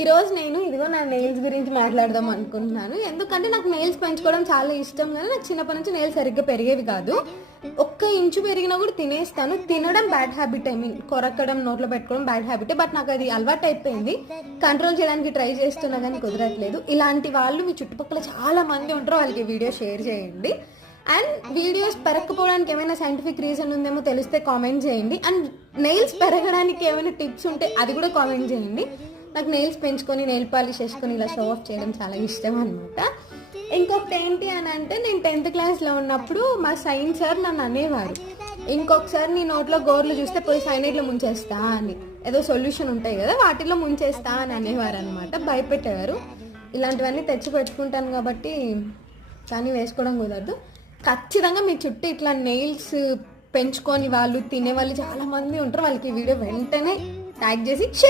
ఈరోజు నేను ఇదిగో నా నెయిల్స్ గురించి మాట్లాడదాం అనుకుంటున్నాను. ఎందుకంటే నాకు నెయిల్స్ పెంచుకోవడం చాలా ఇష్టం, కానీ నాకు చిన్నప్పటి నుంచి నెయిల్స్ సరిగ్గా పెరిగేవి కాదు. ఒక్క ఇంచు పెరిగినా కూడా తినేస్తాను. తినడం బ్యాడ్ హ్యాబిట్, కొరకడం నోట్లో పెట్టుకోవడం బ్యాడ్ హ్యాబిటే. బట్ నాకు అది అలవాటు అయిపోయింది. కంట్రోల్ చేయడానికి ట్రై చేస్తున్నా కానీ కుదరట్లేదు. ఇలాంటి వాళ్ళు మీ చుట్టుపక్కల చాలా మంది ఉంటారు, వాళ్ళకి వీడియో షేర్ చేయండి. అండ్ వీడియోస్ పెరగకపోవడానికి ఏమైనా సైంటిఫిక్ రీజన్ ఉందేమో తెలిస్తే కామెంట్ చేయండి. అండ్ నెయిల్స్ పెరగడానికి ఏమైనా టిప్స్ ఉంటే అది కూడా కామెంట్ చేయండి. నాకు నెయిల్స్ పెంచుకొని నెయిల్ పాలిష్ వేసుకొని ఇలా షో ఆఫ్ చేయడం చాలా ఇష్టం అనమాట. ఇంకొకటి ఏంటి అని అంటే, నేను 10th క్లాస్లో ఉన్నప్పుడు మా సైన్స్ సార్ నన్ను అనేవారు, ఇంకొకసారి నీ నోట్లో గోర్లు చూస్తే పోయి సైనైడ్లో ముంచేస్తా అని, ఏదో సొల్యూషన్ ఉంటాయి కదా వాటిలో ముంచేస్తా అని అనేవారు అనమాట. భయపెట్టేవారు. ఇలాంటివన్నీ తెచ్చి పెట్టుకుంటాను కాబట్టి, కానీ వేసుకోవడం కుదరదు. ఖచ్చితంగా మీ చుట్టూ ఇట్లా నెయిల్స్ పెంచుకొని వాళ్ళు తినే వాళ్ళు చాలా మంది ఉంటారు. వాళ్ళకి ఈ వీడియో వెంటనే ట్యాగ్ చేసి షేర్